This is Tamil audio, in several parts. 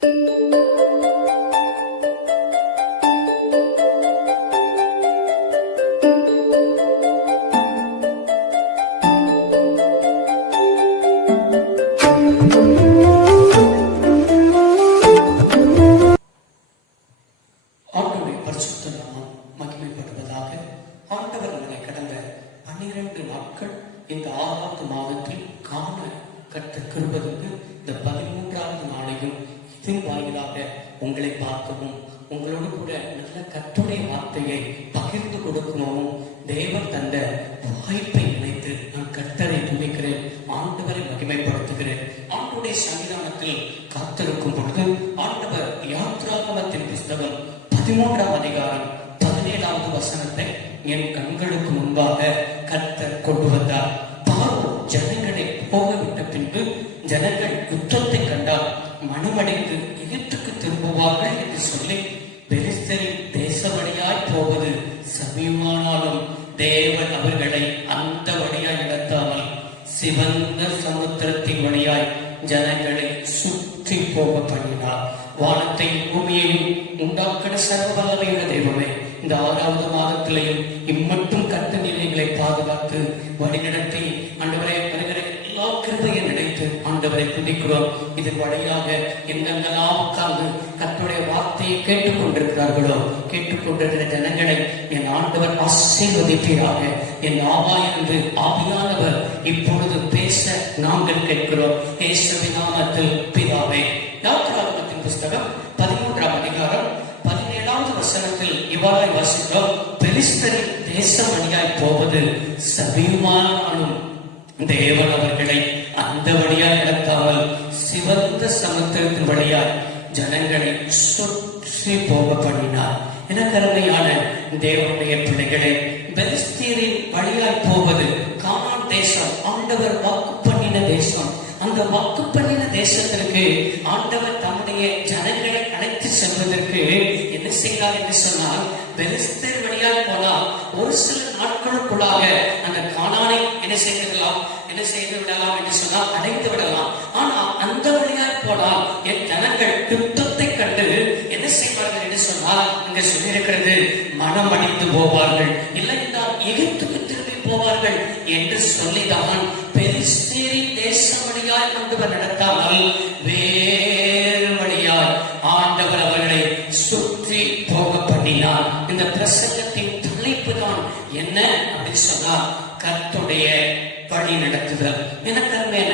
இந்த 6வது மாதத்தில் காண கர்த்தர் கிருபைக்கு இந்த 13வது நாளையும் இதன் வாயிலாக உங்களை பார்க்கவும் உங்களோடு கூட நல்ல கர்த்தருடைய வார்த்தையை பகிர்ந்து கொடுக்கவும் தேவன் தந்த வாய்ப்பை நினைத்து நான் கர்த்தரை துதிக்கிறேன், ஆண்டவரை மகிமைப்படுத்துகிறேன். ஆண்டுடைய சன்னிதானத்தில் காத்திருக்கும் பொழுது ஆண்டவர் யாத்ராகமத்தின் புஸ்தகம் 13ஆம் அதிகாரம் 17வது வசனத்தை என் கண்களுக்கு முன்பாக கர்த்தர் கொண்டு வந்தார். பார்வோ ஜனங்களை போகவிட்ட பின்பு ஜனங்கள் யுத்தத்தை கண்டால் மனமடைந்து எகிப்துக்கு திரும்புவார்கள் என்று சொல்லி பெலிஸ்தரின் தேச வழியாய் போவது சமீபமானாலும் தேவன் அவர்களை அந்த வழியாய் நடத்தாமல் சிவந்த சமுத்திரத்தின் வழியாய் ஜனங்களை சுற்றி போக பண்ணினார். வானத்தையும் பூமியையும் உண்டாக்கின சர்வ வல்லமையுள்ள தெய்வமே, இந்த 6வது மாதத்திலையும் இம்மட்டும் கர்த்தர் எங்களை பாதுகாத்து வழிநடத்தி ஆண்டவரை வருகிற எல்லா கிருபையை நினைத்து ஆண்டவரை துதிக்கிறோம். இதன் வழியாக எங்கெங்கெல்லாம் உட்கார்ந்து கர்த்தருடைய வார்த்தையை கேட்டுக்கொண்டிருக்கிறார்களோ கேட்டுக்கொண்டிருக்கிற ஜனங்களை என் ஆண்டவர் ஆசீர்வதிப்பீராக. என் ஆவாயிருந்து ஆவியானவர் இப்பொழுது பேச நாங்கள் கேட்கிறோம். இயேசுவின் நாமத்தில் பிதாவே. யாத்ராகமத்தின் புஸ்தகம் 13ஆம் அதிகாரம் 17வது வசனத்தில் இவ்வாறாய் வாசிக்கிறோம். பெலிஸ்தரின் தேசம் வழியாய் போவது சமீபமானாலும் தேவன் அவர்களை அந்த வழியாய் நடத்தாமல் சிவந்த சமுத்திரத்தின் வழியாய் ஜனங்களை சுற்றி போக பண்ணினார். எனக்கு அருமையான தேவனுடைய பிள்ளைகளே, பெலிஸ்தரின் வழியாய் போவது கானான் தேசம், ஆண்டவர் வாக்கு பண்ணின தேசம். அந்த வாக்கு பண்ணின தேசத்திற்கு ஆண்டவர் தம்முடைய ஜனங்களை அழைத்து செல்வதற்கு என்ன செய்கிறார் என்று சொன்னால், பெலிஸ்தர் வழியால் போனால் ஒரு சில நாட்களுக்குள்ளாக அந்த கானானை என்ன செய்து விடலாம் என்று சொன்னால் அடைந்து விடலாம். ஆனால் அந்த வழியால் போனால் என் ஜனங்கள் யுத்தத்தை கண்டு என்ன செய்வார்கள் என்று சொன்னால், இங்க சொல்லியிருக்கிறது மனம் அடித்து போவார்கள், இல்லை என்றால் எகிப்துக்கு திரும்பி போவார்கள் என்று சொல்லிதான் பெலிஸ்தரின் தேசம் வழியாய் ஆண்டவர் நடத்தாமல் வேறு வழியாய் ஆண்டவர் அவர்களை சுற்றி போக பண்ணினார். இந்த பிரசங்கத்தின் தலைப்பு தான் என்ன அப்படின்னு சொன்னால், கர்த்தருடைய வழி நடத்துதல். எனக்கு அருமையான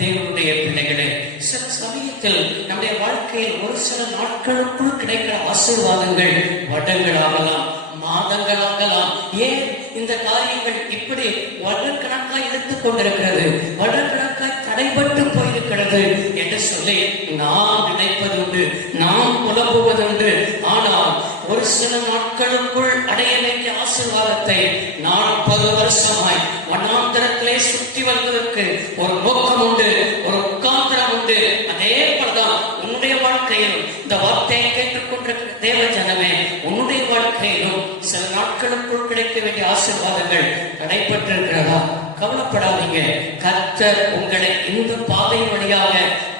தேவனுடைய பிள்ளைகளே, சில சமயத்தில் நம்முடைய வாழ்க்கையில் ஒரு சில நாட்களுக்குள் கிடைக்கிற ஆசீர்வாதங்கள் வருடங்களாகலாம், மாதங்களாகலாம். ஏன் இந்த காரியங்கள் இப்படி வருடக்கணக்காய் எடுத்துக் கொண்டிருக்கிறது, வருடக்கணக்காய் தடைபட்டு போயிருக்கிறது என்று சொல்லி நாம் நினைப்பதுண்டு, நாம் புலம்புவதுண்டு. ஆனால் ஒரு சில நாட்களுக்குள் அடைய வேண்டிய ஆசீர்வாதத்தை 40 வருஷமாய் வனாந்தரத்திலே சுற்றி வருவதற்கு ஒரு நோக்கம் உண்டு, ஒரு முகாந்திரம் உண்டு. அதே போலதான் உன்னுடைய வாழ்க்கையிலும் இந்த வார்த்தையை கேட்டுக்கொண்டிருக்கிற தேவ ஜனமே, உன்னுடைய வாழ்க்கையிலும் சில நாட்களுக்குள் கிடைக்க வேண்டிய ஆசீர்வாதங்கள் தடைப்பட்டிருக்கிறதா? கவலைப்படாதீங்க. கர்த்தர் உங்களை இந்த பாதை வழியாக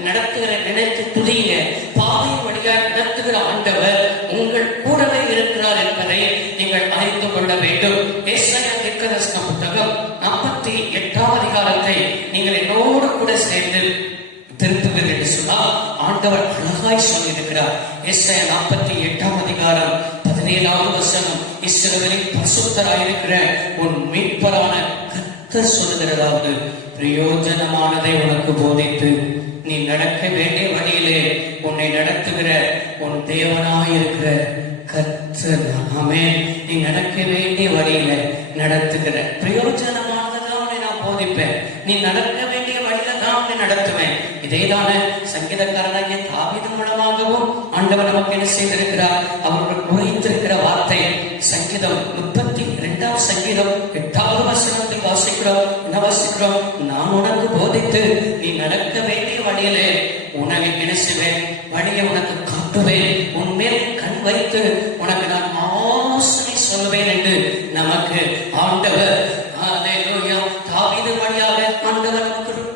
நடத்துகிற நினைத்து துதிங்க. பாதை வழியாக நடத்துகிற ஆண்டவர் உங்கள் கூடவே இருக்கிறார் என்பதை நீங்கள் அறிந்து கொள்ள வேண்டும். ஏசாயா தீர்க்கதரிசன புத்தகம் 48ஆம் அதிகாரத்தை நீங்கள் என்னோடு கூட சேர்ந்து திருப்புங்கள் என்று சொன்னால் ஆண்டவர் அழகாய் சொல்லியிருக்கிறார். ஏசாயா 48ஆம் அதிகாரம் 17வது வசனம், இஸ்ரவேலின் பரிசுத்தராயிருக்கிற உன் மீட்பரான கர்த்தர் சொல்லுகிறதாவது, பிரயோஜனமானதை உனக்கு போதித்து நீ நடக்க வேண்டிய வழியிலே உன்னை நடத்துகிற உன் தேவனாயிருக்கிற கர்த்தர் நாமே. நீ நடக்க வேண்டிய வழியில நடத்துகிற பிரயோஜனமானதான் உன்னை நான் போதிப்பேன், நீ நடக்க வேண்டிய வழியில தான் உன்னை நடத்துவேன். இதேதான சங்கீதக்காரனாகிய தாவீது மூலமாகவும் ஆண்டவர் நமக்கு என்ன செய்திருக்கிறார்? அவர்கள் உரைத்திருக்கிற வார்த்தை சங்கீதம் 32ஆம் சங்கீதம் 8வது வசனத்தில் வாசிக்கிறோம். என்ன வாசிக்கிறோம்? நான் உனக்கு போதித்து நீ நடக்க வேண்டிய வழியிலே உனக்கு என்ன செய்வேன்? வழியை உனக்கு காட்டுவேன், உன்மேல் கண் வைத்து உனக்கு நான் ஆலோசனை சொல்லுவேன் என்று நமக்கு ஆண்டவர் தாவீது வழியாக ஆண்டவர்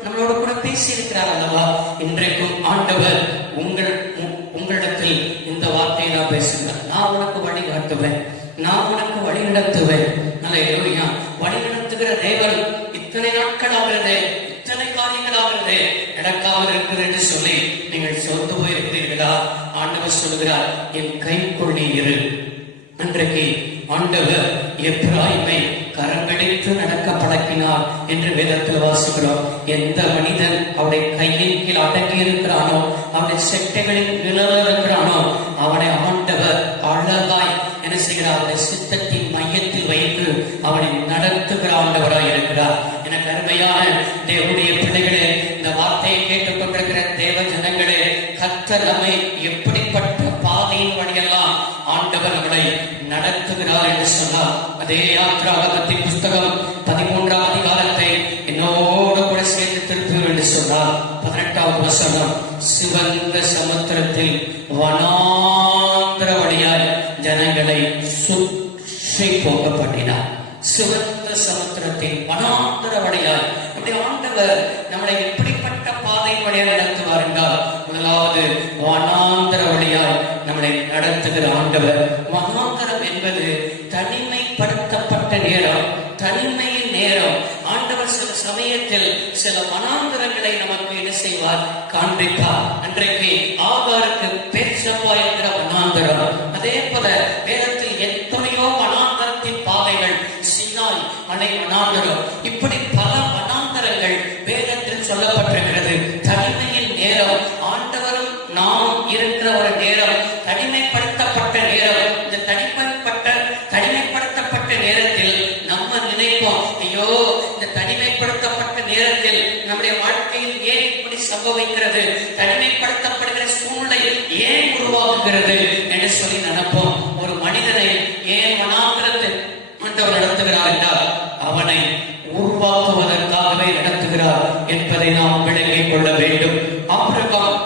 நம்மளோட கூட பேசி இருக்கிறார் அல்லவா? இன்றைக்கும் ஆண்டவர் உங்கள் உங்களிடத்தில் இந்த வார்த்தையை நான் பேசுகிறேன். நான் உனக்கு வழி காட்டுவேன், நான் உனக்கு வழி நடத்துவேன். அல்லேலூயா. வழி நடத்துகிற தேவன் இத்தனை நாட்கள் ஆகிறது, இத்தனை காரியங்கள் ஆகிறது, நடக்காமல் இருக்கிறது என்று சொல்லி நீங்கள் சொந்து போயிருக்கிறீர்களா? ஆண்டவர் சொல்லுகிறார், என் கைக்குள் நீ இரு. அன்றைக்கு ஆண்டவர் எப்ராயிமை கரம்பிடித்து நடக்க பழக்கினார் என்று வேதத்தில் வாசிக்கிறோம். எந்த மனிதன் அவருடைய கையின் கீழ் அடங்கி இருக்கிறானோ, அவருடைய செட்டைகளின் நிழல் இருக்கிறானோ, அவனை ஆண்டவர் அழகாய் என்ன செய்கிறார்? அவருடைய சித்தத்தின் மையத்தில் வைத்து அவனை நடத்துகிற ஆண்டவராய் இருக்கிறார். எனக்கு அருமையான தேவனுடைய பிள்ளைகளே, இந்த வார்த்தையை கேட்டுக் கொண்டிருக்கிற தேவ ஜனங்களே, கர்த்தர் நம்மை எப்படிப்பட்ட பாதையின் வழியெல்லாம் ஆண்டவர் நம்மளை நடத்துகிறார் என்று சொன்னார். அதே யாத்திராகமத்தின் புஸ்தகம் 13ஆம் அதிகாரத்தை என்னோடு கூட சேர்த்து திருப்புகள் என்று சொன்னார். 18வது வசனம், சிவந்த சமுத்திரத்தில் வனாந்திர வழியாய் ஜனங்களை சுற்றி போக பண்ணினார். சிவந்த சமுத்திரத்தில் வனாந்திர வழியாய். அப்படி ஆண்டவர் நம்மளை எப்படிப்பட்ட பாதை வழியாக நடத்துவார் என்றால், முதலாவது வனாந்திர வழியாய் நம்மளை நடத்துகிற ஆண்டவர். வனாந்திரம் என்பது தனிமைப்படுத்தப்பட்ட நேரம், தனிமையின் நேரம். ஆண்டவர் சில சமயத்தில் சில வனாந்திரங்களை நமக்கு என்ன செய்வார்? காண்பிப்பார். அன்றைக்கு ஆகாருக்கு பேர்சபா என்கிற வனாந்திரம். அதே போல வேதத்தில் எத்தனையோ வனாந்திரத்தின் பாதைகள், சினாய் மலை வனாந்திரம், இப்படி பல வனாந்திரங்கள் வேதத்தில் சொல்லப்பட்டிருக்கிறது. தனிமையின் நேரம், ஆண்டவரும் நாம் இருக்கிற ஒரு நேரம், தனிமைப்படுத்தப்பட்ட நேரம். இந்த தனிமைப்படுத்தப்பட்ட நேரத்தில் நம்ம நினைப்போம், ஐயோ இந்த தனிமைப்படுத்தப்பட்ட நேரத்தில் நம்முடைய வாழ்க்கையில் ஏன் இப்படி சம்பவிக்கிறது, தனிமைப்படுத்தப்படுகிற சூழ்நிலை ஏன் உருவாகுகிறது என்று சொல்லி நினைப்போம். ஒரு மனிதனை ஏன் வனாந்திரத்தில் ஆண்டவர் நடத்துகிறார் என்றால், அவனை உருவாக்குவதற்காகவே நடத்துகிறார் என்பதை நாம் விளங்கிக் கொள்ள வேண்டும். ஆபிரகாம்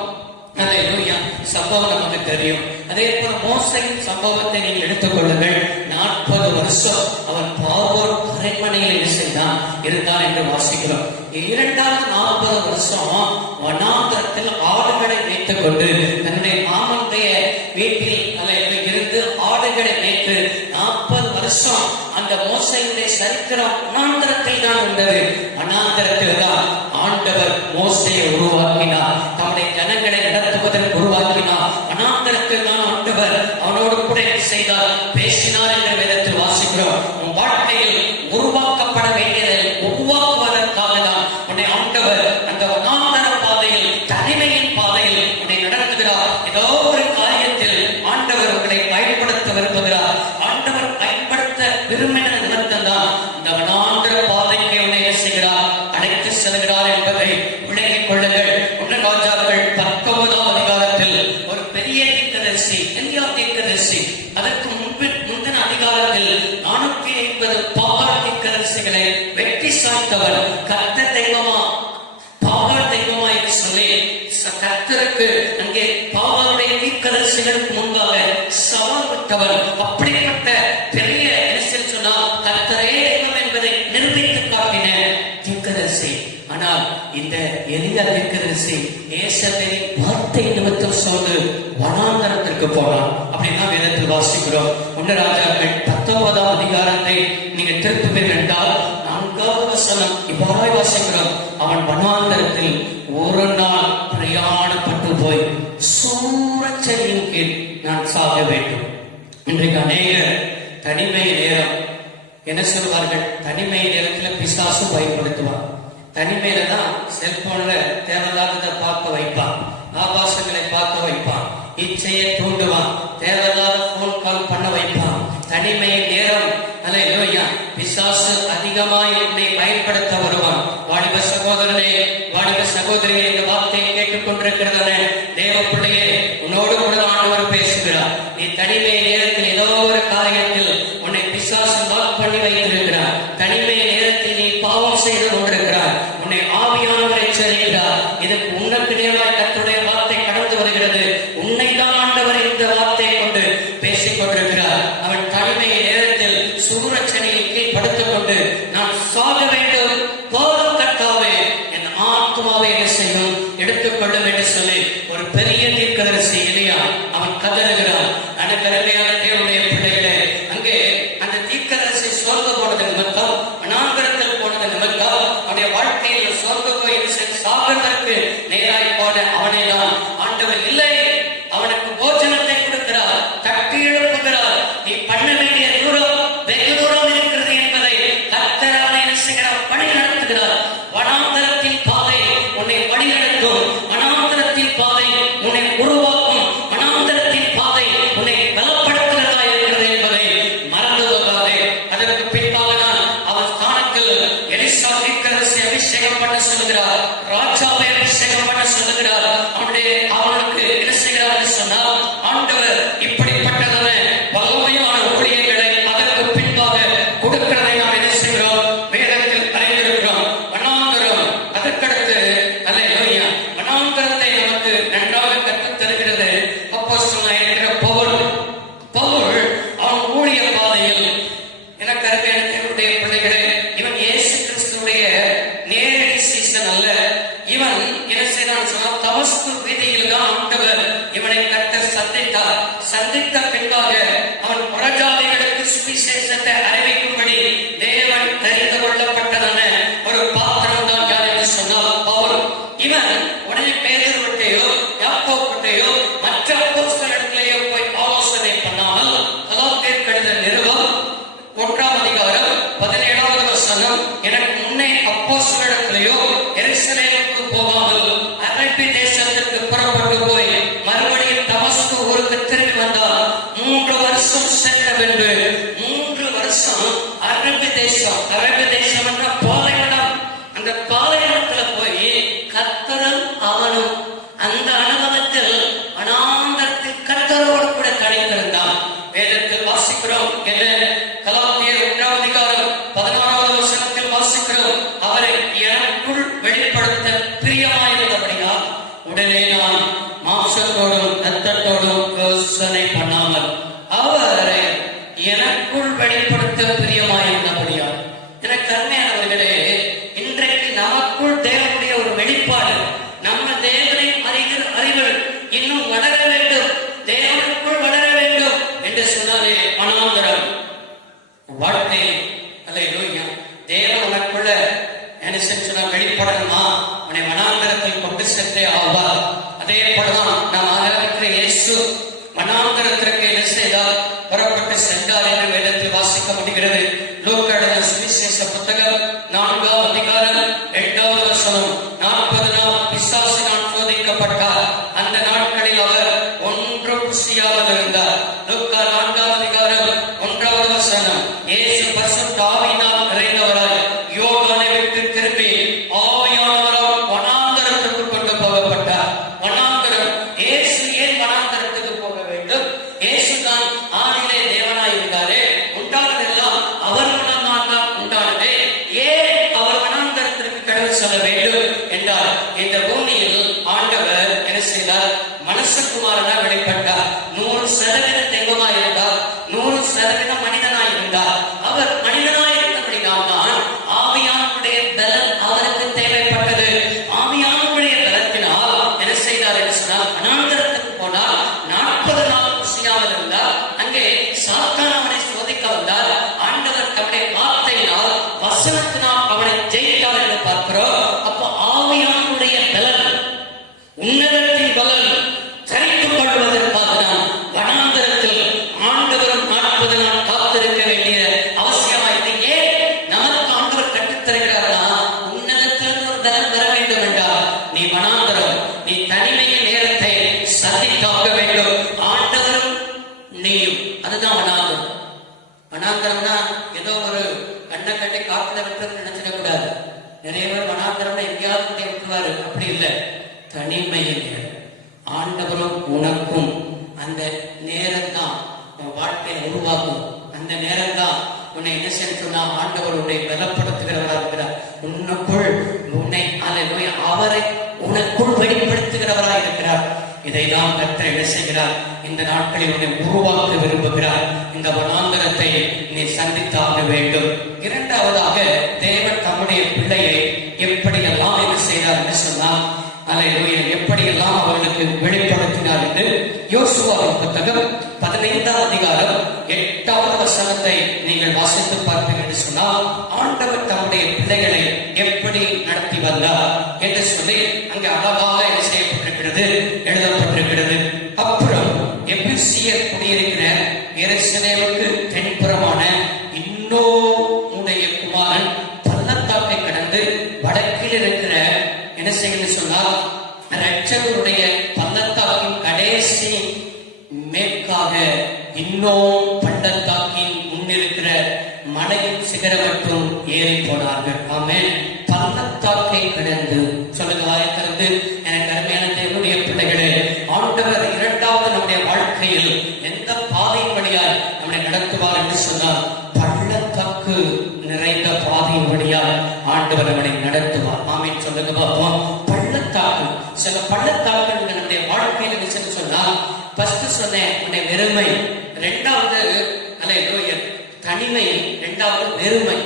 சம்பவம் நமக்கு தெரியும். அதே போல மோசையின் சம்பவத்தை நீங்கள் எடுத்துக் கொள்ளுங்கள். 40 வருஷம் அவன் பார்வோன் அரண்மனையில் என்ன செய்தான் இருந்தான் என்று வாசிக்கிறோம். 40 வருஷம் வனாந்திரத்தில் ஆடுகளை வைத்துக் கொண்டு தன்னுடைய மாமனுடைய வீட்டில் இருந்து ஆடுகளை வைத்து 40 வருஷம் அந்த மோசையுடைய சரித்திரம் வனாந்திரத்தில் தான் இருந்தது. வனாந்திரத்தில் தான் ஆண்டவர் மோசையை உருவாக்கினார், தம்முடைய ஜனங்களை நடத்துவதற்கு உருவாக்கினார். வனாந்திரத்தில் தான் ஆண்டவர் அவனோடு கூட செய்தார், பேசினார் என்ற வேதத்தில் வாசிக்கிறோம். உன் வாழ்க்கையில் உருவாக்கப்பட வேண்டியதை உருவாக்குவதற்காக தான் உன்னை ஆண்டவர் அந்த வனாந்தர பாதையில், தனிமையின் பாதையில் உன்னை நடத்துகிறார். ஏதோ ஒரு காரியத்தில் ஆண்டவர் உங்களை பயன்படுத்த விரும்புகிறார். ஆண்டவர் பயன்படுத்த விரும்பின நிமித்தம் தான் இந்த வனாந்தர பாதைக்கு உன்னை செய்கிறார், அழைத்து செல்கிறார் என்பதை விளங்கிக் கொள்ளுங்கள். ஒன்று ராஜாக்கள் 19ஆம் அதிகாரத்தில் ஒரு பெரிய தீர்க்கதரிசி, எலியா தீர்க்கதரிசி, அதற்கு முந்தின அதிகாரத்தில் 450 பாகால் தீர்க்கதரிசிகளை வெற்றி சாய்த்தவர். கர்த்தர் தெய்வமா பாகால் தெய்வமா என்று சொல்லி கர்த்தருக்கு அங்கே பாகாலுடைய தீர்க்கதரிசிகளுக்கு முன்பாக சவால் விட்டவர். அப்படிப்பட்ட பெரிய அரசியல் சொன்னால் கர்த்தரே தெய்வம் என்பதை நிரூபித்து காட்டின தீர்க்கதரிசி. ஆனால் இந்த எலியா தீர்க்கதரிசி ஏசபேலின் வார்த்தை நிமித்தம் சொல்லு வனாந்தரத்திற்கு போனான். அப்படின்னா வேதத்தில் வாசிக்கிறோம். ஒன்று ராஜாக்கள் 19ஆம் அதிகாரத்தை நீங்க திருப்புவீர்கள் என்றால் 4வது வசனம் இவ்வாறாய் வாசிக்கிறோம். அவன் வனாந்தரத்தில் ஒரு நாள் பிரயாணப்பட்டு போய் சூரச்செடியின் கீழ் நான் சாக வேண்டும். இன்றைக்கு அநேகர் தனிமை நேரம் என்ன சொல்வார்கள்? தனிமை நேரத்தில் பிசாசு பயன்படுத்துவான். தனிமையில தான் செல்போன்ல தேவையில்லாததை பார்க்க வைப்பான், ஆபாசங்களை பார்க்க வைப்பான், இச்சையை தூண்டுவான், தேவையில்லாத போன் கால் பண்ண வைப்பான். தனிமையின் நேரம் அல்லேலூயா பிசாசு அதிகமாய் உன்னை பயன்படுத்த வருவான். வாலிப சகோதரனே, வாலிப சகோதரியே, இந்த வார்த்தையை கேட்டுக் கொண்டிருக்கிறதானே தேவ பிள்ளையே, உன்னோடு கூட ஆண்டவர் பேசுகிறார். நீ தனிமை நேரத்தில் ஏதோ ஒரு காரியத்தில் உன்னை பிசாசு லாக் பண்ணி வைத்திருக்கிறார். தனிமை நேரத்தில் நீ பாவம் செய்து கொண்டிருக்கிறார். உன்னை ஆவியானவர் எச்சரிக்கிறார். இதுக்கு உனக்கு நேராக கர்த்தருடைய வார்த்தை கடந்து வருகிறது. உன்னை தான் ஆண்டவர் அப்போஸ்தலனாயிருக்கிற பவுல் அவன் ஊழிய பாதையில் எனக்கு அருமையான பிள்ளைகளே, இவன் இயேசு கிறிஸ்துடைய நேரடி சீசன் அல்ல. இவன் என்ன செய்தான் சொன்னா, தமஸ்கு வீதியில் தான் ஆண்டவர் இவனை கர்த்தர் சந்தித்தார். சந்தித்த பின்பாக அவன் புறஜாதிகளுக்கு சுவிசேஷத்தை அறிவிக்கும்படி தேவன் தெரிந்து கொள்ளப்பட்டதான ஒரு பாத்திரம் தான் யார் என்று சொன்னால் பவுல். இவன் உடனே பேதுருவிட்டையோ யாக்கோபிட்டையோ மற்ற அப்போஸ்தலரிடத்திலேயோ போய் ஆலோசனை பண்ணாமல், கலாத்தியர் கடிதம் நிருபம் 1ஆம் அதிகாரம் 17வது வசனம், எனக்கு முன்னே அப்போஸ்தலரிடத்திலேயோ எருசலேமுக்கு போகாமல் அரபி தேசத்திற்கு புறப்பட்டு போய் மறுபடியும் தமஸ்கு ஊருக்கு திரும்பி வந்தால் 3 வருஷம் சென்றவென்று 3 வருஷம் அரபி தேசம் என்ற பாலைவனம், அந்த பாலைவனத்துல போய் கர்த்தரும் அவனும் அந்த அனுபவத்தில் வனாந்தரத்தில் கர்த்தரோடு கூட கழித்திருந்தான். வேதத்தில் வாசிக்கிறோம் என்று கலாத்தியர் 1ஆம் அதிகாரம் 16வது வசனத்தில் வாசிக்கிறோம், அவரை எனக்குள் வெளிப்படுத்த பிரியமாயிருந்தபடியால் உடனே நான் மாம்சத்தோடும் இரத்தத்தோடும் யோசனை பண்ணாமல் அவரை எனக்குள் வெளிப்படுத்த பிரியமாயிருந்தபடியால். எனக்கு அருமையானவர்களே, இன்றைக்கு நமக்குள் தேவனுடைய ஒரு வெளிப்பாடு, நம்ம தேவனை அறிவு இன்னும் வளர வேண்டும், தேவனுக்குள் வளர வேண்டும் என்று சொன்னாலே வனாந்தரம் வாழ்க்கை அல்ல. தேவன் உனக்குள்ள என்ன செஞ்சா வெளிப்படணுமா, உன்னை வனாந்தரத்தில் கொண்டு சென்றே ஆவார். அதே போலதான் நாம் ஆராதிக்கிற இயேசு வனாந்தரத்திற்கு என்ன செய்தார், புறப்பட்டு சென்றார் என்று வேதத்தில் வாசிக்க முடிகிறது. லூக்கா எழுதின சுவிசேஷ புத்தகம் 4ஆம் அதிகாரம் 8வது வசனம், 40 நாள் பிசாசினால் சோதிக்கப்பட்டார். அந்த நாட்களில் அவர் ஒன்றும் புசியாமல் இருந்தார். லூக்கா 4ஆம் அதிகாரம் 1வது வசனம், இயேசு பரிசுத்த ஆவியினால் நிறைந்தவராய் யோர்தானை விட்டு திரும்பி ஆவியானவரால் வனாந்தரத்துக்கு கொண்டு போகப்பட்டார். வனாந்தரம், இயேசு ஏன் வனாந்தரத்துக்கு போக வேண்டும்? இயேசு தான் ஆதியிலே தேவனாய் இருந்தாரே, உண்டானதெல்லாம் அவர் மூலமாக தான் உண்டானதே, ஏன் அவர் வனாந்தரத்திற்கு கடந்து செல்ல வேண்டும் என்றால், இந்த பூமியில் ஆண்டவர் என்ன செய்தார், மனுஷகுமாரனாக வெளிப்பட்டார். 100% தெய்வமாய் இருந்தார், 100% மனிதனாய் இருந்தார். அவர் மனிதனாய் இருந்தபடினால் தான் ஆவியானுடைய பலன் அவருக்கு தேவைப்பட்டது. ஆவியானுடைய பலத்தினால் என்ன செய்தார் என்று சொன்னால், வனாந்தரத்துக்கு போனால் 40 நாள் புசியாமல் இருந்தார். அங்கே சாத்தான் அவனை சோதிக்க வந்தார். ஆண்டவர் தம்முடைய வார்த்தையினால் வசனத்தினால் அவனை ஜெயித்தார் என்று பார்க்கிறோம். அப்போ ஆவியானுடைய பலன், உன்னதத்தின் பலன் தரித்துக் கொள்வதற்காக தான் வனாந்தரத்தில் ஆண்டவரும் 40 நாள் காத்திருக்க வேண்டிய அவசியமாயிற்று. ஏன் நமக்கு ஆண்டவர் கற்றுத்தருகிறார்னா, உன்னதத்தில் ஒரு பலன் வர வேண்டும் என்றால் நீ வனாந்தரம், நீ தனிமையின் நேரத்தை சந்தித்தாக வேண்டும். ஆண்டவரும் நீயும், அதுதான் வனாந்தரம். வனாந்தரம்னா ஏதோ ஒரு கண்ணை கட்டி காத்துல விட்டு நினைச்சிடக்கூடாது. நிறைய பேர் வனாந்தரம் எங்கேயாவது கொண்டே விட்டுவாரு, அப்படி இல்லை. தனிமையின் நேரம், ஆண்டவரும் உனக்கும் அந்த நேரம் தான் உன் வாழ்க்கையை உருவாக்கும். அந்த நேரம் தான் உன்னை என்ன செய்யணும்னா, ஆண்டவர் உன்னை பலப்படுத்துகிறவராக இருக்கிறார். உன்னுக்குள் உன்னை அவரை உனக்குள் வெளிப்படுத்துகிறவராக இருக்கிறார். இதைதான் கர்த்தர் என்ன செய்கிறார், இந்த நாட்களில் உன்னை உருவாக்க விரும்புகிறார். இந்த வனாந்தரத்தை நீ சந்தித்தாக வேண்டும். இரண்டாவதாக, தேவன் தம்முடைய பிள்ளையை எப்படியெல்லாம் என்ன செய்தார் என்று சொன்னால், எப்படியெல்லாம் அவர்களுக்கு வெளிப்படுத்தினார் என்று யோசுவாவின் புத்தகம் 15ஆம் அதிகாரம் 8வது வசனத்தை நீங்கள் வாசித்து பார்ப்பீர்கள் என்று சொன்னால், ஆண்டவர் தம்முடைய பிள்ளைகளை எப்படி நடத்தி வந்தார் என்று சொல்லி அங்கே அழகாக என்ன செய்யப்பட்டிருக்கிறது, எழுதப்பட்டிருக்கிறது. அப்புறம் எபூசியர் குடியிருக்கிற எருசலேமுக்கு தென்புறமான இன்னோமுடைய குமாரன் பள்ளத்தாக்கை கடந்து வடக்கில் இருக்கிற என்ன செய்ய சொன்னால், இரட்சகருடைய பள்ளத்தாக்கின் கடைசி மேற்காக இன்னும் பள்ளத்தாக்கின் முன்னிருக்கிற மலையின் சிகரம் மட்டும் ஏறி போனார்கள். ஆமென். பள்ளத்தாக்கை கடந்து சொல்லுங்க, வாயத்திலிருந்து எனக்கு அருமையான தேவனுடைய பிள்ளைகளே, ஆண்டவர் இரண்டாவது நம்முடைய வாழ்க்கையில் எந்த பாதையின் வழியால் நம்மை நடத்துவார் என்று சொன்னால், பள்ளத்தாக்கு நிறைந்த பாதையின் வழியால் ஆண்டவர் நம்மை நடத்துவார். ஆமென். சொல்லுங்க பார்ப்போம். பள்ளத்தாக்கு, சில பள்ளத்தாக்கு நம்முடைய வாழ்க்கையில் சொன்னால் ஃபர்ஸ்ட் சொன்னேன் உன்னை வெறுமை, ரெண்டாவது அல்லேலூயா தனிமை, ரெண்டாவது வெறுமை.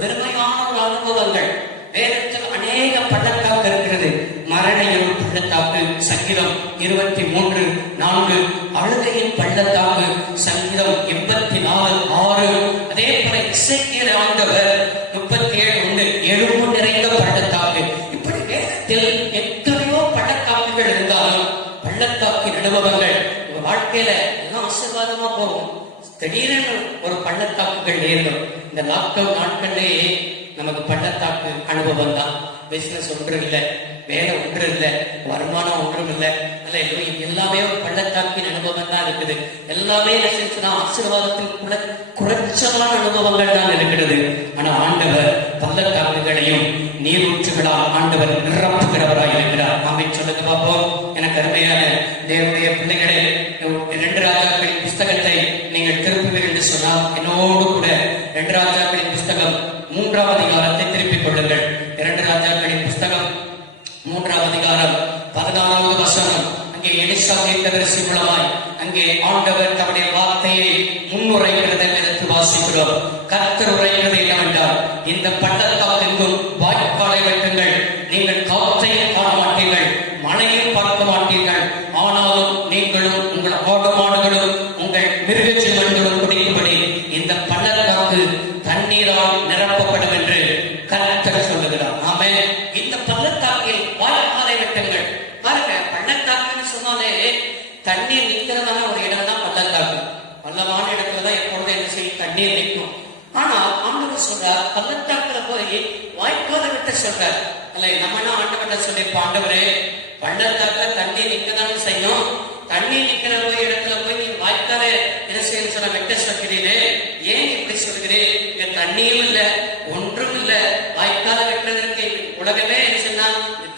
வெறுமையான ஒரு அனுபவங்கள் வேதத்தில் அநேக பள்ளத்தாக்கு இருக்கிறது. மரணையின் பள்ளத்தாக்கு சங்கீதம் 23:4, அழுகையின் பள்ளத்தாக்கு சங்கீதம் 84:6, அதே போல இசைக்கியல் ஆண்டவர் 37:1 எழும்பு நிறைந்த பள்ளத்தாக்கு. இப்படி வேதத்தில் எத்தனையோ பள்ளத்தாக்குகள் இருந்தாலும் பள்ளத்தாக்கின் அனுபவங்கள் உங்க வாழ்க்கையில எல்லாம் ஆசீர்வாதமா போகும். திடீரென ஒரு பள்ளத்தாக்குகள் நேரும். இந்த லாக்டவுன் நாட்கள்லேயே நமக்கு பள்ளத்தாக்கு அனுபவம் தான். பிசினஸ் ஒன்றும் இல்லை, வேலை ஒன்றும் இல்லை, வருமானம் ஒன்றும் இல்லை, அல்ல எல்லாமே ஒரு பள்ளத்தாக்கின் அனுபவம் தான் இருக்குது. எல்லாமே ஆசீர்வாதத்தில் குறைச்சலான அனுபவங்கள் தான் இருக்கிறது. ஆனா ஆண்டவர் பள்ளத்தாக்குகளையும் நீரூற்றுகளால் ஆண்டவர் நிரப்புகிறவராய் இருக்கிறார். நாமே சொல்லுங்க பார்ப்போம். எனக்கு அருமையான தேவனுடைய பிள்ளைகளே, 2 ராஜாக்களின் புஸ்தகத்தை நீங்கள் திருப்புவீர்கள் என்று சொன்னால் என்னோடு கூட 2 ராஜாக்களின் புஸ்தகம் 3ஆம் அதிகாரத்தை திருப்பிக் கொள்ளுங்கள். 2 ராஜாக்களின் புஸ்தகம் 3ஆம் அதிகாரம் 16வது வசனம். அங்கே எலிசா தீர்க்கதரிசி மூலமாய் அங்கே ஆண்டவர் தம்முடைய வார்த்தையை முன்னுரைக்கிறதை எடுத்து வாசிக்கிறோம். கர்த்தர் உரைக்கிறது என்னவென்றால், இந்த பள்ளத்தாக்கெங்கும் வாய்க்காலை வெட்டுங்கள், நீங்கள் காற்றையும் காண மாட்டீர்கள், மழையும் பார்க்க மாட்டீர்கள், ஆனாலும் நீங்களும் உங்கள் ஆடு மாடுகளும் உங்கள் மிருக ஜீவன்களும் குடிக்கும்படி இந்த பள்ளத்தாக்கு தண்ணீரால் நிரப்பப்படும் என்று கர்த்தர் சொல்லுகிறார். ஆமே. இந்த பள்ளத்தாக்கில் வாய்க்காலை வெட்டுங்கள். பாருங்க, பள்ளத்தாக்குன்னு சொன்னாலே தண்ணீர் நிற்கிறதான ஒரு இடம் தான் பள்ளத்தாக்கு. பள்ளமான இடத்துலதான் எப்பொழுதும் என்ன செய்யும், தண்ணீர் நிற்கும். ஆனா ஆண்டவர் சொல்றார், பள்ளத்தாக்குல போய் வாய்க்காலை வெட்ட சொல்றார். அல்ல நம்ம என்ன ஆண்டவர்கிட்ட சொல்லி, ஆண்டவரே பள்ளத்தாக்குல தண்ணீர் நிற்கதான்னு செய்யும், தண்ணீர் நிற்கிற போய் இடத்துல போய் நீங்க வாய்க்காலை என்ன செய்யணும் சொல்ல வெட்ட சொல்கிறீரே, ஏன் இப்படி சொல்கிறேன்? இங்க தண்ணியும் இல்ல, ஒன்றும் இல்ல, வாய்க்கால வெட்டுறதுக்கு உலகமே என்ன சொன்னா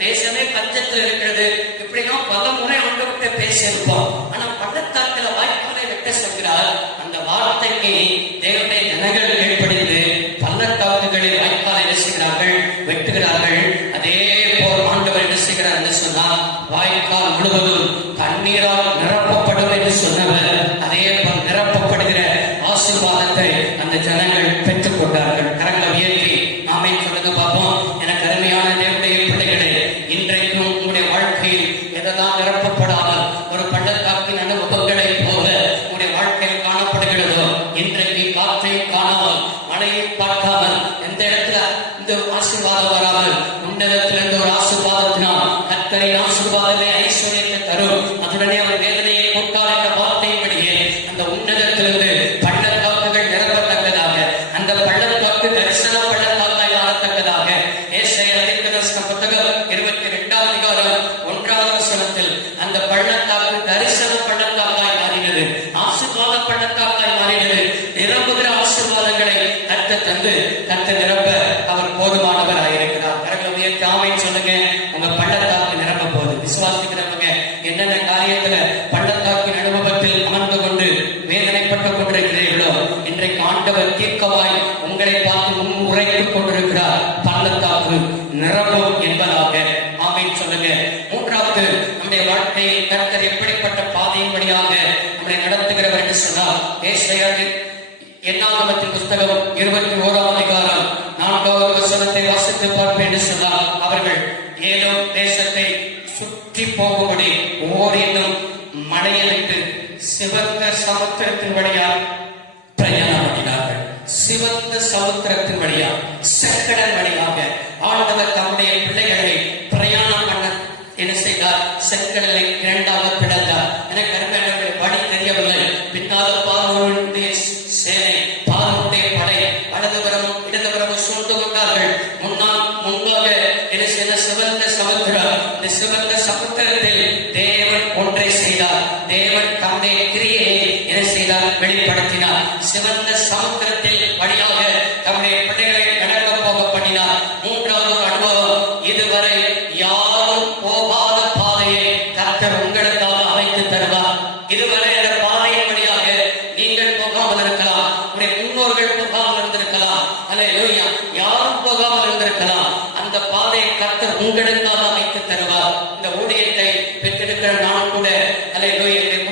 தேசமே பஞ்சத்துல இருக்கிறது. இப்படின்னா பல முறை ஆண்டவர்கிட்ட பேசியிருப்போம். ஆனா பள்ளத்தாக்குல வாய்க்காலை வெட்ட சொல்கிறார். அந்த வார்த்தைக்கு தேவனுடைய ஜனங்கள் கீழ்ப்படிந்து பள்ளத்தாக்குகளில் வாய்க்காலை என்ன செய்கிறார்கள், வெட்டுகிறார்கள். அதே போல் ஆண்டவர் என்ன செய்கிறார் என்று சொன்னால், வாய்க்கால் முழுவதும் தண்ணீரால் நிரப்பப்படும் என்று சொன்னவர் அதே போல் நிரப்பப்படுகிற ஆசீர்வாதத்தை அந்த ஜனங்கள் பெற்றுக் கொண்டார்கள். கரங்களை உயர்த்தி நாமே சொல்லுங்க பார்ப்போம். எனக்கு அருமையான தேவனுடைய பிள்ளைகளே, இன்றைக்கும் உங்களுடைய வாழ்க்கையில் எதெல்லாம் நிரப்பப்படாமல் ஒரு பள்ளத்தாக்கின் அனுபவங்களை போல உங்களுடைய வாழ்க்கையில் காணப்படுகிறதோ, இன்றைக்கு காற்றை காணாமல் மழையை பார்க்காமல் எந்த இடத்துல இந்த ஆசீர்வாதம் வராமல் உன்னதத்திலிருந்து ஒரு ஆசீர்வாதத்தினால் கர்த்தரின் ஆசீர்வாதமே ஐஸ்வர்யத்தை தரும், அதுடனே அவர் வேதனையை கொட்டால் என்ற வார்த்தையின்படியே அந்த உன்னதத்திலிருந்து பள்ளத்தாக்குகள் நிரப்பத்தக்கதாக, அந்த பள்ளத்தாக்கு தரிசன பள்ளத்தாக்காய் மாறத்தக்கதாக ஏசாயா தீர்க்கதரிசன புத்தகம் 22ஆம் அதிகாரம் 1வது வசனத்தில் அந்த பள்ளத்தாக்கு தரிசன பள்ளத்தாக்காய் மாறினது, ஆசீர்வாத பள்ளத்தாக்காய் மாறினது. நிரம்புகிற ஆசீர்வாதங்களை கர்த்தர் தந்து கர்த்தர் நிரப்ப அவர் போதுமானவர் ஆயிருக்கிறார். கரங்களை உயர்த்தி ஆமென் சொல்லுங்க. உங்க பள்ளத்தாக்கு நிரம்ப போகுது. விசுவாசிக்கிறவங்க என்னென்ன காரியத்துல பள்ளத்தாக்கின் அனுபவத்தில் அமர்ந்து கொண்டு வேதனைப்பட்டுக் கொண்டிருக்கிறீர்களோ, இன்றைக்கு ஆண்டவர் தீர்க்கமாய் உங்களை பார்த்து முன் உரைத்துக் கொண்டிருக்கிறார். பள்ளத்தாக்கு நிரம்பும் என்பதாக ஆமென் சொல்லுங்க. 3வது, நம்முடைய வாழ்க்கையில் கர்த்தர் எப்படிப்பட்ட பாதையின் வழியாக நம்மை நடத்துகிறவர் என்று சொன்னால், ஏசாயா என்னாகமத்தின் புஸ்தகம் 21ஆம் அதிகாரம் 4வது வசனத்தை வாசித்து பார்ப்பேன் என்று சொன்னால், அவர்கள் ஏதோம் தேசத்தை சுற்றி போகும்படி ஓர் என்னும் மலையிலிட்டு சிவந்த சமுத்திரத்தின் வழியா பிரயாணம் பண்ணினார்கள். சிவந்த சமுத்திரத்தின் வழியா, செக்கடல் வழியாக ஆண்டவர் தம்முடைய பிள்ளைகளை பிரயாணம் பண்ண என்ன செய்தார்? செக்கடலை 2ஆக பிளந்தார். எனக்கு அருமையானவர்களே, வழி தெரியவில்லை. பின்னால் பார்வோனுடைய சேனை, பார்வோனுடைய படை வலதுபுறமும் இடதுபுறமும் சூழ்ந்து கொண்டார்கள். முன்பாக என்ன செய்த சிவந்த சமுத்திரம். இந்த சிவந்த சமுத்திரத்தில் தேவன் ஒன்றை செய்தார். தேவன் தம்முடைய கிரியை என்ன செய்தார்? வெளிப்படுத்தினார். சிவந்த சமுத்திரத்தில் வழியாக தம்முடைய பிள்ளைகளை கடக்க போக பண்ணினார். 3வது அனுபவம், இதுவரை யாரும் போகாத பாதையை கர்த்தர் உங்களுக்காக அமைத்து தருவார். இதுவரை அந்த பாதையின் வழியாக நீங்கள் போகாமல் இருக்கலாம், உங்களுடைய முன்னோர்கள் போகாமல் இருந்திருக்கலாம், அல்லேலூயா, யாரும் போகாமல் இருந்திருக்கலாம். அந்த பாதையை கர்த்தர் உங்களுக்காக அமைத்து தருவார். இந்த ஊழியத்தை பெற்றிருக்கிற நான் கூட அல்லேலூயா, என்னுடைய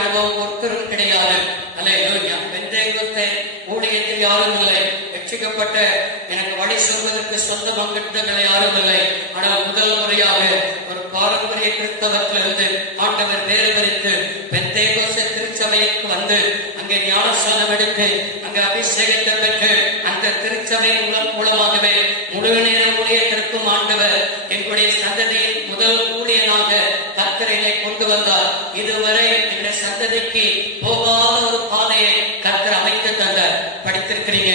அனுபவம் ஒருத்தரும் கிடையாது. அல்லேலூயா. பெந்தேகோஸ்தே ஊழியத்தில் யாரும் இல்லை. ரட்சிக்கப்பட்ட எனக்கு வழி சொல்வதற்கு சொந்த பங்கிட்டங்களை யாரும் இல்லை. ஆனால் முதல் முறையாக ஒரு பாரம்பரிய கிறிஸ்தவத்திலிருந்து ஆண்டவர் வேறுபடுத்து பெந்தேகோஸ்தே திருச்சபைக்கு வந்து அங்கே ஞானஸ்நானம் எடுத்து அங்கே அபிஷேகத்தை பெற்று அந்த திருச்சபையின் மூலமாகவே முழு நேர ஊழியத்திற்கும் ஆண்டவர் என்னுடைய சந்ததியின் முதல் ஊழியனாக கர்த்தரை கொண்டு வந்தார். இதுவரை என்னுடைய சந்ததிக்கு போகாத ஒரு பாதையை கர்த்தர் அமைத்து தந்தார். படித்திருக்கிறீங்க.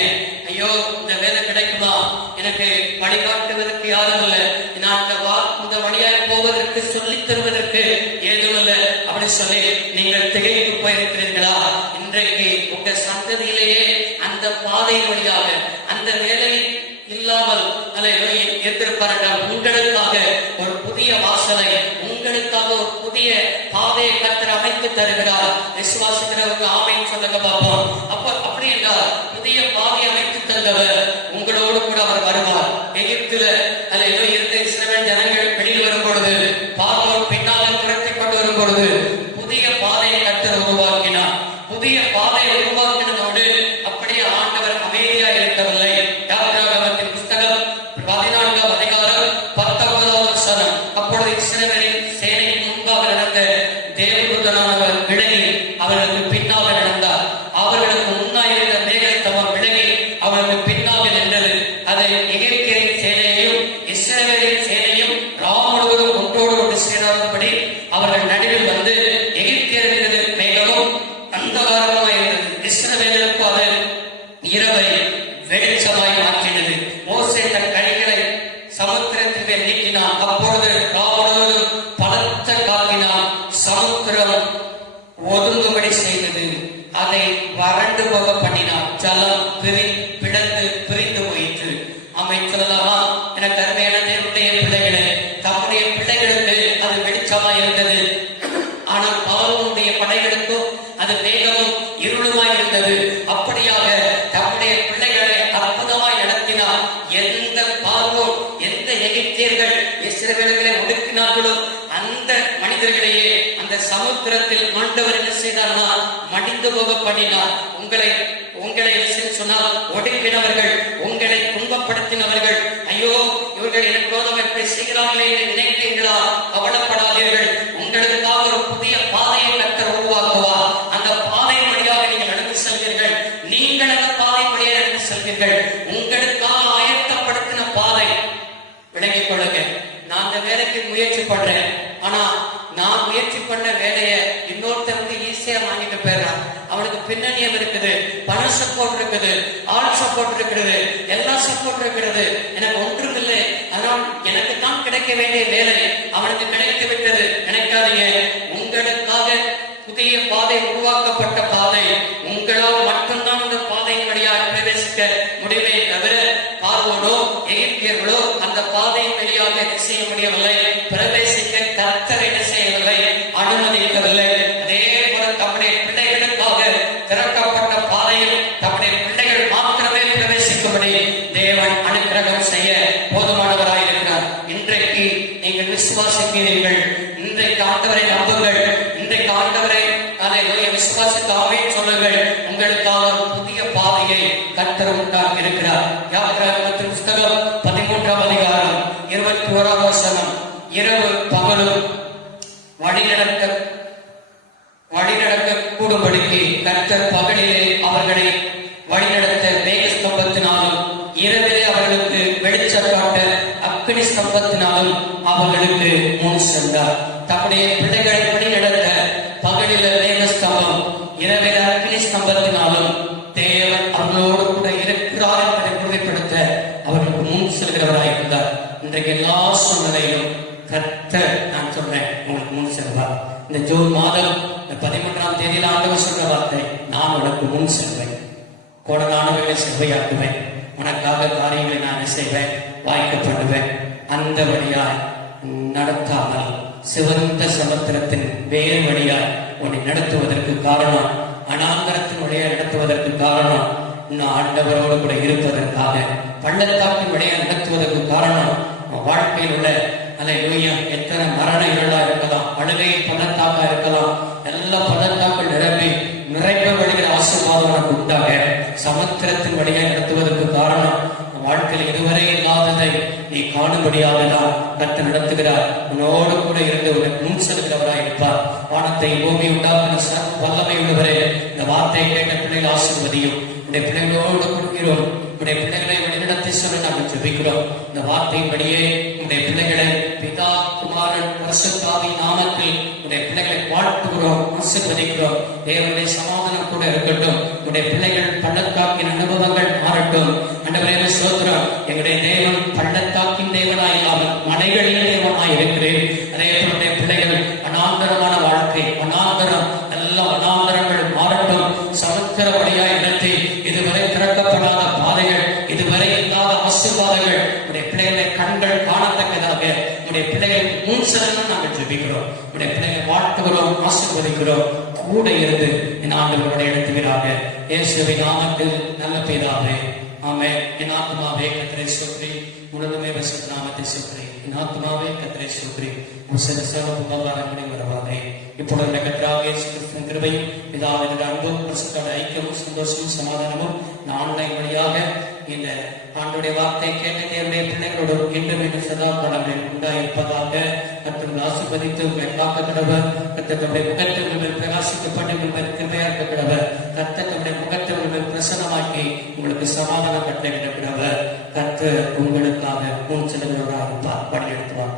ஐயோ, இந்த வேலை கிடைக்குமா, எனக்கு வழிகாட்டுவதற்கு யாரும் இல்லை, நான் இந்த வழியாக போவதற்கு சொல்லித் தருவதற்கு ஏதும் இல்லை அப்படி சொல்லி நீங்கள் திகைத்து போயிருக்கிறீர்களா? இன்றைக்கு உங்க சந்ததியிலேயே அந்த பாதை வழியாக அந்த வேலையை இல்லாமல் எதிர்பார்த்தால் உங்களுக்காக ஒரு புதிய வாசலை, உங்களுக்காக ஒரு புதிய பாதையை கர்த்தர் அமைத்து தருகிறார். விசுவாசிக்கிறவர்கள் ஆமென் சொல்லுங்க பார்ப்போம். அப்படி என்றால் புதிய பாதையை அமைத்து தந்தவர் உங்களோடு கூட அவர் வருவார். எகிப்துல இருந்த இஸ்ரவேல் ஜனங்கள் வெளியில் வரும் பொழுது பார்வோன் பின்னால் துரத்தி கொண்டு வரும் பொழுது புதிய பாதையை கர்த்தர் உருவாக்கினார். புதிய பாதையை உருவாக்கினதோடு அப்படியே ஆண்டவர் அமைதியாக இருக்கவில்லை. யாத்திராகமத்தின் புஸ்தகம் 14ஆம் அதிகாரம் 19ஆம் வசனம். அப்பொழுது இஸ்ரவேலின் சேனைக்கு முன்பாக நடந்த தேவதூதனானவர் விலகி அவர்களுக்கு பின்னாக நடந்தார். அவர்களுக்கு முன்னாயிருந்த மேகஸ்தம்பம் விலகி அவர்களுக்கு பின்னாக நின்றது. அதை எகிப்தியரின் சேனையையும் இஸ்ரவேலின் சேனையும் ராம் முழுவதும் ஒன்றோடு ஒன்று சேராதபடி அவர்கள் நடுவில் வந்து எகிப்தியர் மீது மேகமும் அந்தகாரமாய் இருந்தது. இஸ்ரவேலுக்கு அது இரவை வெளிச்சமாய் மாற்றினது. மோசே தன் கைகளை சமுத்திரத்திற்கு நீக்கினான். அப்பொழுது ராவணோடு பலத்த காத்தினான். சமுத்திரம் ஒதுங்கும்படி செய்தது. அதை வறண்டு போக பண்ணினான். ஜலம் பிளந்து பிரிந்து போயிற்று. அமைச்சலாமா எனக்கு அருமையான தேவனுடைய பிள்ளைகளே, தம்முடைய பிள்ளைகளுக்கு அது வெளிச்சமாய் இருந்தது. ஆனால் பார்வோனுடைய படைகளுக்கும் அது மேகமும் இருளுமாய் இருந்தது. அப்படியாக தம்முடைய பிள்ளைகளை அற்புதமாய் நடத்தினார். எந்த பார்வோன், எந்த எகிப்தியர்கள் இஸ்ரவேலர்களை ஒடுக்கினார்களோ அந்த மனிதர்களையே அந்த சமுத்திரத்தில் ஆண்டவர் என்ன செய்தார்னா மடிந்து போக பண்ணினார். உங்களை சொன்னால் ஒடுக்கினவர்கள், உங்களை துன்பப்படுத்தினவர்கள், ஐயோ இவர்கள் எனக்கு விரோதமாக செய்கிறார்களே என்று நினைக்கிறீர்களா? கவலைப்படாதீர்கள். உங்களுக்காக ஒரு புதிய பாதையை கர்த்தர் உருவாக்குவார். அந்த பாதை வழியாக நீங்கள் நடந்து செல்வீர்கள். நீங்கள் அந்த பாதை வழியாக நடந்து செல்வீர்கள். உங்களுக்காக ஆயத்தப்படுத்தின பாதை விளங்கிக் கொள்ளுங்க. நான் அந்த வேலைக்கு முயற்சி பண்றேன், ஆனா நான் முயற்சி பண்ண வேலையை இன்னொருத்தர் வந்து ஈஸியா வாங்கிட்டு போயிடறான். அவனுக்கு பின்னணியம் இருக்குது, பண சப்போர்ட் இருக்குது, ஆள் சப்போர்ட் இருக்கிறது, எல்லா சப்போர்ட் இருக்கிறது. எனக்கு ஒன்றும் இல்லை, அதனால் எனக்கு தான் கிடைக்க வேண்டிய வேலை அவனுக்கு கிடைத்து விட்டது நினைக்காதீங்க. உங்களுக்காக புதிய பாதை உருவாக்கப்பட்ட பாதை. உங்களால் மட்டும்தான் இந்த பாதையின் வழியாக பிரவேசிக்க முடியுமே தவிர பார்வோனோ எகிப்தியர்களோ அந்த பாதையின் வழியாக செய்ய முடியவில்லை. பிரவேசிக்க கர்த்தர் என்ன செய்யவில்லை, அனுமதிக்கவில்லை. அதே போல தம்முடைய பிள்ளைகளுக்காக திறக்கப்பட்ட பாதையில் தம்முடைய பிள்ளைகள் மாத்திரமே பிரவேசிக்கும்படி தேவன் அனுக்கிரகம் செய்ய போதுமானவராயிருக்கிறார். இன்றைக்கு நீங்கள் விசுவாசிக்கிறீர்கள். இன்றைக்கு ஆண்டவரை நம்புங்கள். இன்றைக்கு ஆண்டவரை அதை விசுவாசித்து ஆமென் சொல்லுங்கள். உங்களுக்காக ஒரு புதிய பாதையை கர்த்தர் உண்டாக்கி இருக்கிறார். யாத்திராகமத்தின் புஸ்தகம் 13ஆம் அதிகாரம் 21ஆம் வசனம். இரவு பகலும் வழிநடக்க கூடும்படிக்கு கர்த்தர் பகலிலே அவர்களை வழிநடத்த மேகஸ்தம்பத்தினாலும் இரவிலே அவர்களுக்கு வெளிச்சக்காட்ட அக்கினி ஸ்தம்பத்தினாலும் அவர்களுக்கு முன் சென்றார். தம்முடைய பிள்ளைகளை வழிநடத்த பகலில மேகஸ்தம்பம், இரவில அக்கினி ஸ்தம்பத்தினாலும் தேவன் அவர்களோடு கூட இருக்கிறார் என்பதை உறுதிப்படுத்த அவர்களுக்கு முன் செல்கிறவராய் இருந்தார். இன்றைக்கு எல்லா சூழ்நிலையிலும் கர்த்தர், நான் சொல்றேன், உங்களுக்கு முன் செல்வார். இந்த ஜூன் மாதம் இந்த 13ஆம் தேதியில் ஆண்டவர் சொல்ற வார்த்தை, நான் உனக்கு முன் செல்வேன், கோடலானவர்களை செவ்வையாக்குவேன், உனக்காக காரியங்களை நான் செய்வேன், வாய்க்க பண்ணுவேன். அந்த வழியாய் நடத்தாமல் சிவந்த சமுத்திரத்தின் வேறு வழியாய் உன்னை நடத்துவதற்கு காரணம், அனாந்தரத்தின் வழியாக நடத்துவதற்கு காரணம், இன்னும் ஆண்டவரோடு கூட இருப்பதற்காக, பள்ளத்தாக்கின் வழியாக நடத்துவதற்கு காரணம், வாழ்க்கையில் உள்ள எத்தனை மரண இருளா இருக்கலாம், அழுகை பள்ளத்தாக்கா இருக்கலாம், எல்லா பள்ளத்தாக்கு நீ காணும்படியாக தான் கர்த்தர் நடத்துகிறார். உன்னோடு கூட இருந்து உனக்கு முன் செல்கிறவராய் இருப்பார். வானத்தை பூமி உண்டாக்குன வல்லமை உள்ளவரே, இந்த வார்த்தையை கேட்ட பிள்ளைகள் ஆசீர்வதியும். உடைய பிள்ளைகளோடு கொடுக்கிறோம். உடைய பிள்ளைகளை வழிநடத்தி சொல்ல நாங்கள் ஜெபிக்கிறோம். இந்த வார்த்தையின்படியே உடைய பிள்ளைகளை பிதா குமாரன் பரிசுத்தாவியின் நாமத்தில் உடைய பிள்ளைகளை வாழ்த்துகிறோம், ஆசீர்வதிக்கிறோம். தேவனுடைய சமாதானம் கூட இருக்கட்டும். உடைய பிள்ளைகள் பள்ளத்தாக்கின் அனுபவங்கள் மாறட்டும். ஆண்டவரே ஸ்தோத்திரம். எங்களுடைய தேவன் பள்ளத்தாக்கின் தேவனாய் இல்லாமல் மலைகளின் தேவனாய் இருக்கிறேன். அதே போல பிள்ளைகள் அனாந்தரமான வாழ்க்கை, அனாந்தரம், எல்லா அனாந்தரங்கள் மாறட்டும். சமுத்திர வழியாய் நடத்தி இதுவரை திறக்கப்படாத பாதைகள், இதுவரை இல்லாத ஆசீர்வாதங்கள் உடைய பிள்ளைகளை கண்கள் காணத்தக்கதாக உடைய பிள்ளைகள் முன் செல்லணும் நாங்கள் ஜெபிக்கிறோம். உடைய பிள்ளைகளை வாழ்த்துகிறோம், ஆசீர்வதிக்கிறோம். கூட இருந்து என் ஆண்டவரோட எடுத்துகிறாக இயேசுவின் நாமத்தில் நல்ல பிதாவே, ஆமென். என் ஆத்மாவே கர்த்தரை ஸ்தோத்திரி, முழுதுமே பரிசுத்த நாமத்தை ஸ்தோத்திரி. என் ஆத்மாவே கர்த்தரை ஸ்தோத்திரி, உம்முடைய சர்வ உபகாரங்களையும் மறவாதே. இப்பொழுது கர்த்தராகிய இயேசு கிறிஸ்துவின் கிருபையும் பிதாவின் அன்பும் பரிசுத்த ஐக்கியமும் சந்தோஷமும் சமாதானமும் ஆன்லைன் வழியாக இந்த ஆண்டுடைய வார்த்தை கேட்ட தேவனுடைய பிள்ளைகளோடு இன்றும் இன்று சதா காலங்களில் உண்டாயிருப்பதாக கர்த்தர் ஆசீர்வதித்து உங்களை காக்க கடவர். கர்த்தர் தம்முடைய முகத்தை உங்கள் பிரகாசிக்கப்பட்டு உங்கள் கிருபையாக்க கடவர். கர்த்தர் தம்முடைய முகத்தை உங்கள் பிரசன்னமாக்கி உங்களுக்கு சமாதானம் கட்டளை கடவர். கர்த்தர் உங்களுக்காக முன் செல்கிறவராக இருப்பார், வழி நடத்துவார்.